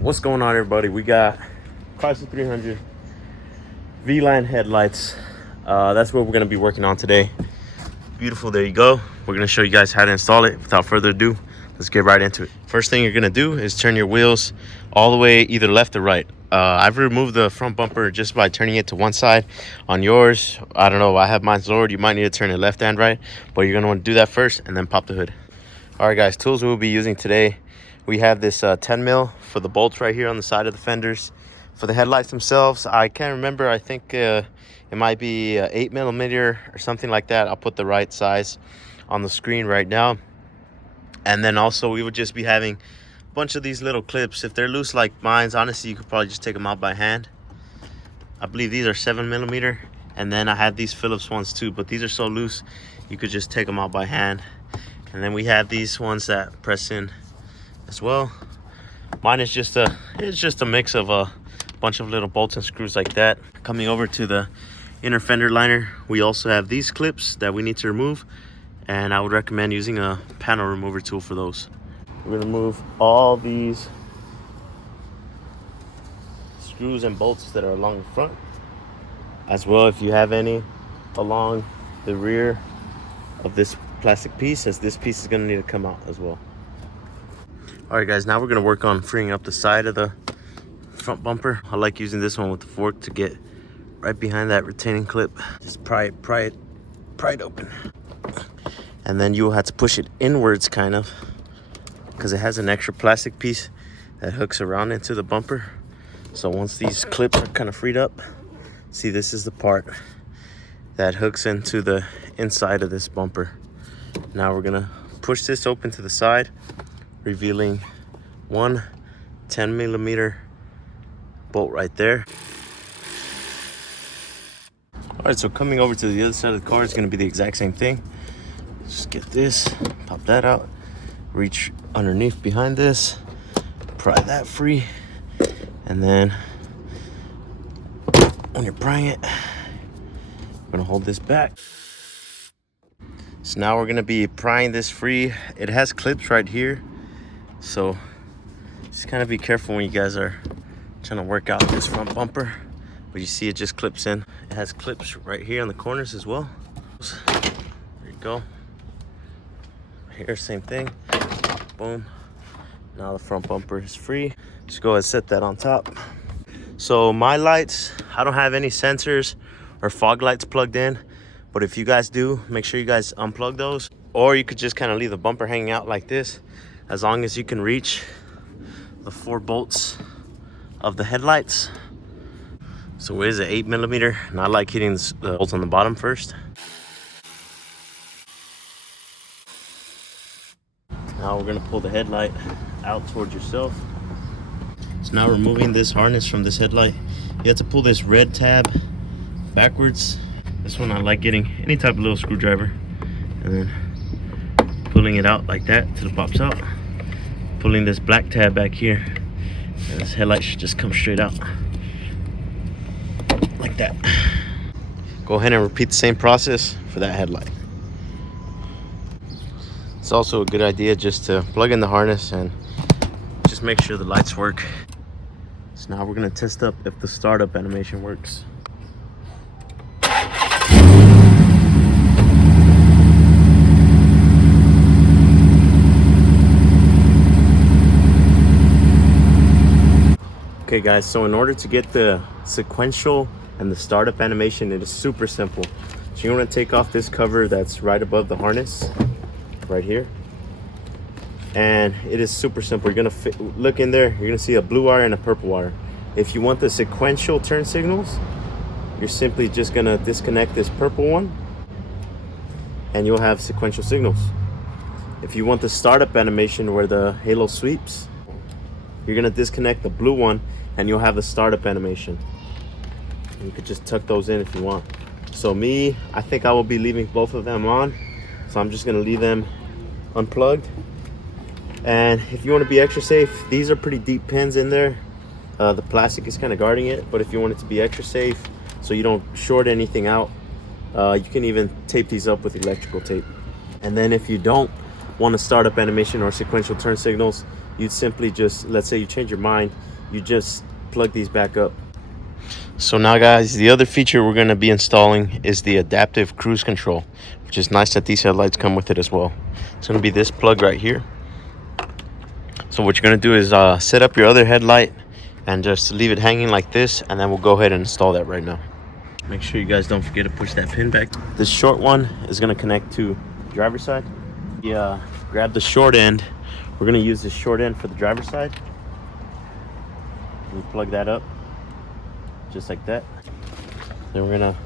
What's going on, everybody? We got Chrysler 300 VLAND headlights. That's what we're going to be working on today. Beautiful. There you go. We're going to show you guys how to install it. Without further ado, let's get right into it. First thing you're going to do is turn your wheels all the way either left or right. I've removed the front bumper just by turning it to one side. On yours, I don't know, I have mine lowered. You might need to turn it left and right, but you're going to want to do that first and then pop the hood. All right, guys, tools we'll be using today. We have this 10 mil for the bolts right here on the side of the fenders. For the headlights themselves, I can't remember. I think it might be 8 millimeter or something like that. I'll put the right size on the screen right now. And then also we would just be having a bunch of these little clips. If they're loose like mine's, honestly, you could probably just take them out by hand. I believe these are 7 millimeter. And then I have these Phillips ones too, but these are so loose, you could just take them out by hand. And then we have these ones that press in as well. Mine is just a mix of a bunch of little bolts and screws like that. Coming over to the inner fender liner, we also have these clips that we need to remove, and I would recommend using a panel remover tool for those. We're gonna remove all these screws and bolts that are along the front, as well if you have any along the rear of this plastic piece, as this piece is gonna need to come out as well. All right, guys, now we're gonna work on freeing up the side of the front bumper. I like using this one with the fork to get right behind that retaining clip. Just pry it open. And then you'll have to push it inwards kind of, because it has an extra plastic piece that hooks around into the bumper. So once these clips are kind of freed up, see, this is the part that hooks into the inside of this bumper. Now we're gonna push this open to the side, revealing one 10 millimeter bolt right there. All right, so coming over to the other side of the car, it's going to be the exact same thing. Just get this, pop that out, reach underneath behind this, pry that free, and then when you're prying it, I'm going to hold this back. So now we're going to be prying this free. It has clips right here, so just kind of be careful when you guys are trying to work out this front bumper. But you see it just clips in. It has clips right here on the corners as well. There you go. Here, same thing. Boom. Now the front bumper is free. Just go ahead and set that on top. So my lights, I don't have any sensors or fog lights plugged in, but if you guys do, make sure you guys unplug those. Or you could just kind of leave the bumper hanging out like this, as long as you can reach the 4 bolts of the headlights. So it is an 8 millimeter, and I like hitting the bolts on the bottom first. Now we're gonna pull the headlight out towards yourself. So now removing this harness from this headlight, you have to pull this red tab backwards. This one I like getting any type of little screwdriver, and then pulling it out like that till it pops out. Pulling this black tab back here, and this headlight should just come straight out like that. Go ahead and repeat the same process for that headlight. It's also a good idea just to plug in the harness and just make sure the lights work. So now we're gonna test up if the startup animation works. Okay guys, so in order to get the sequential and the startup animation, it is super simple. So you want to take off this cover that's right above the harness, right here. And it is super simple. You're gonna look in there, you're gonna see a blue wire and a purple wire. If you want the sequential turn signals, you're simply just gonna disconnect this purple one and you'll have sequential signals. If you want the startup animation where the halo sweeps, you're gonna disconnect the blue one and you'll have the startup animation. And you could just tuck those in if you want. So me, I think I will be leaving both of them on. So I'm just gonna leave them unplugged. And if you wanna be extra safe, these are pretty deep pins in there. The plastic is kind of guarding it, but if you want it to be extra safe so you don't short anything out, you can even tape these up with electrical tape. And then if you don't want a startup animation or sequential turn signals, you'd simply just, let's say you change your mind, you just plug these back up. So now guys, the other feature we're going to be installing is the adaptive cruise control, which is nice that these headlights come with it as well. It's going to be this plug right here. So what you're going to do is set up your other headlight and just leave it hanging like this, and then we'll go ahead and install that right now. Make sure you guys don't forget to push that pin back. This short one is going to connect to driver's side. Yeah, grab the short end. We're going to use this short end for the driver's side. We plug that up just like that. Then we're going to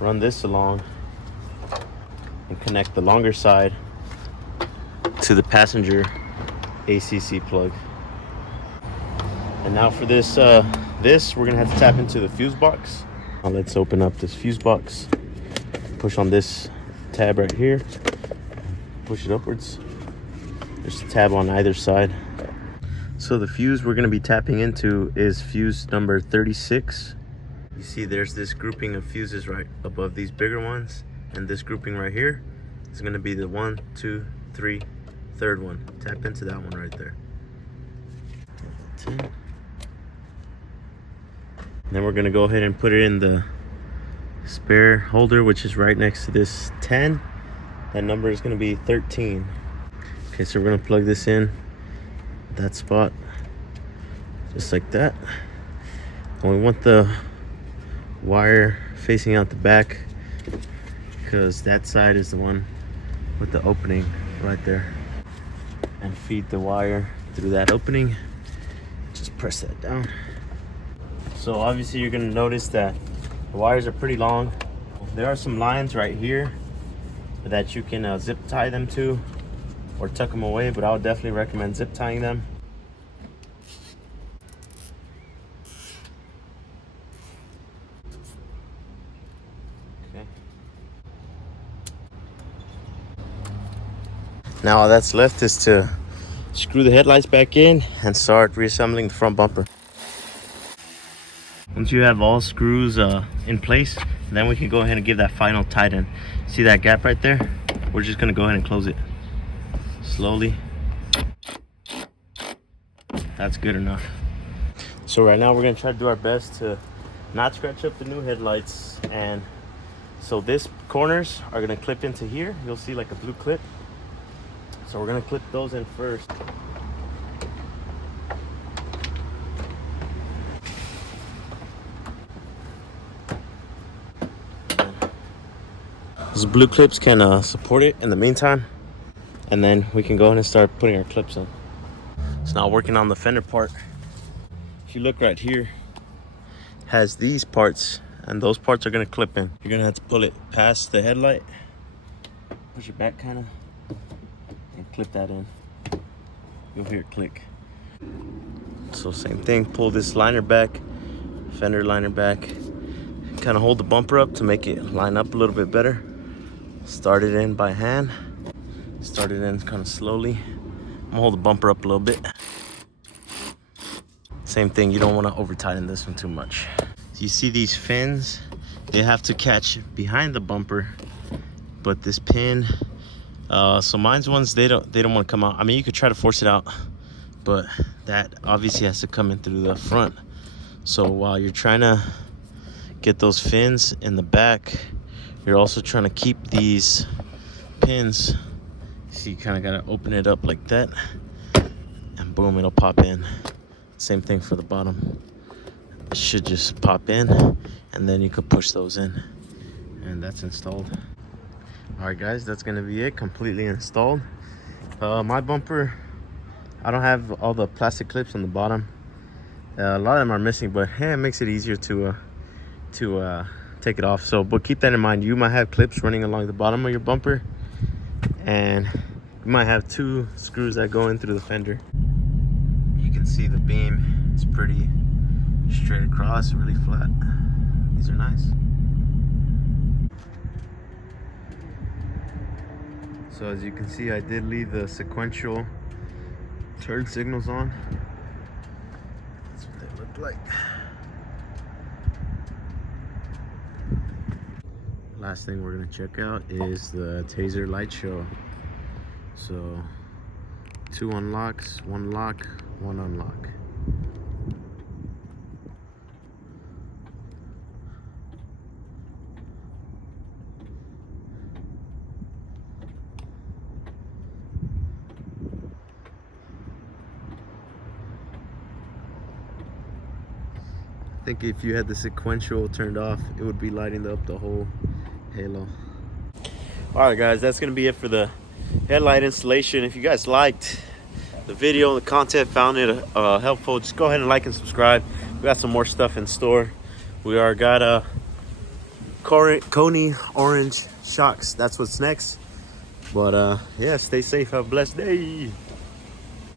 run this along and connect the longer side to the passenger ACC plug. And now for this we're gonna have to tap into the fuse box. Now let's open up this fuse box, push on this tab right here, push it upwards. There's a tab on either side. So the fuse we're gonna be tapping into is fuse number 36. You see there's this grouping of fuses right above these bigger ones, and this grouping right here is gonna be the 1, 2, 3, third one. Tap into that one right there. 10. Then we're gonna go ahead and put it in the spare holder, which is right next to this 10. That number is gonna be 13. Okay, so we're gonna plug this in that spot, just like that. And we want the wire facing out the back, because that side is the one with the opening right there. And feed the wire through that opening. Just press that down. So obviously you're gonna notice that the wires are pretty long. There are some lines right here that you can zip tie them to or tuck them away, but I would definitely recommend zip tying them. Okay. Now all that's left is to screw the headlights back in and start reassembling the front bumper. Once you have all screws in place, then we can go ahead and give that final tighten. See that gap right there? We're just gonna go ahead and close it slowly. That's good enough. So right now we're gonna try to do our best to not scratch up the new headlights. And so this corners are gonna clip into here. You'll see like a blue clip. So we're gonna clip those in first. Those blue clips can support it in the meantime, and then we can go ahead and start putting our clips in. So now working on the fender part. If you look right here, it has these parts, and those parts are gonna clip in. You're gonna have to pull it past the headlight, push it back kind of, and clip that in. You'll hear it click. So same thing, pull this liner back, fender liner back, kind of hold the bumper up to make it line up a little bit better. Start it in by hand. Start it in kind of slowly. I'm gonna hold the bumper up a little bit. Same thing, you don't want to over tighten this one too much. So you see these fins, they have to catch behind the bumper, but this pin, so mine's ones, they don't want to come out. I mean, you could try to force it out, but that obviously has to come in through the front. So while you're trying to get those fins in the back, you're also trying to keep these pins. So you kind of got to open it up like that, and boom, it'll pop in. Same thing for the bottom. It should just pop in, and then you could push those in, and that's installed. All right guys, that's gonna be it, completely installed. My bumper, I don't have all the plastic clips on the bottom. A lot of them are missing, but hey, it makes it easier to take it off. So, but keep that in mind. You might have clips running along the bottom of your bumper, and you might have 2 screws that go in through the fender. You can see the beam. It's pretty straight across, really flat. These are nice. So as you can see, I did leave the sequential turn signals on. That's what they look like. Last thing we're gonna check out is the taser light show. So 2 unlocks, 1 lock, 1 unlock. I think if you had the sequential turned off, it would be lighting up the whole halo. All right, guys, that's gonna be it for the headlight installation. If you guys liked the video and the content, found it helpful, just go ahead and like and subscribe. We got some more stuff in store. We are got a Coney orange shocks. That's what's next. But yeah, stay safe. Have a blessed day.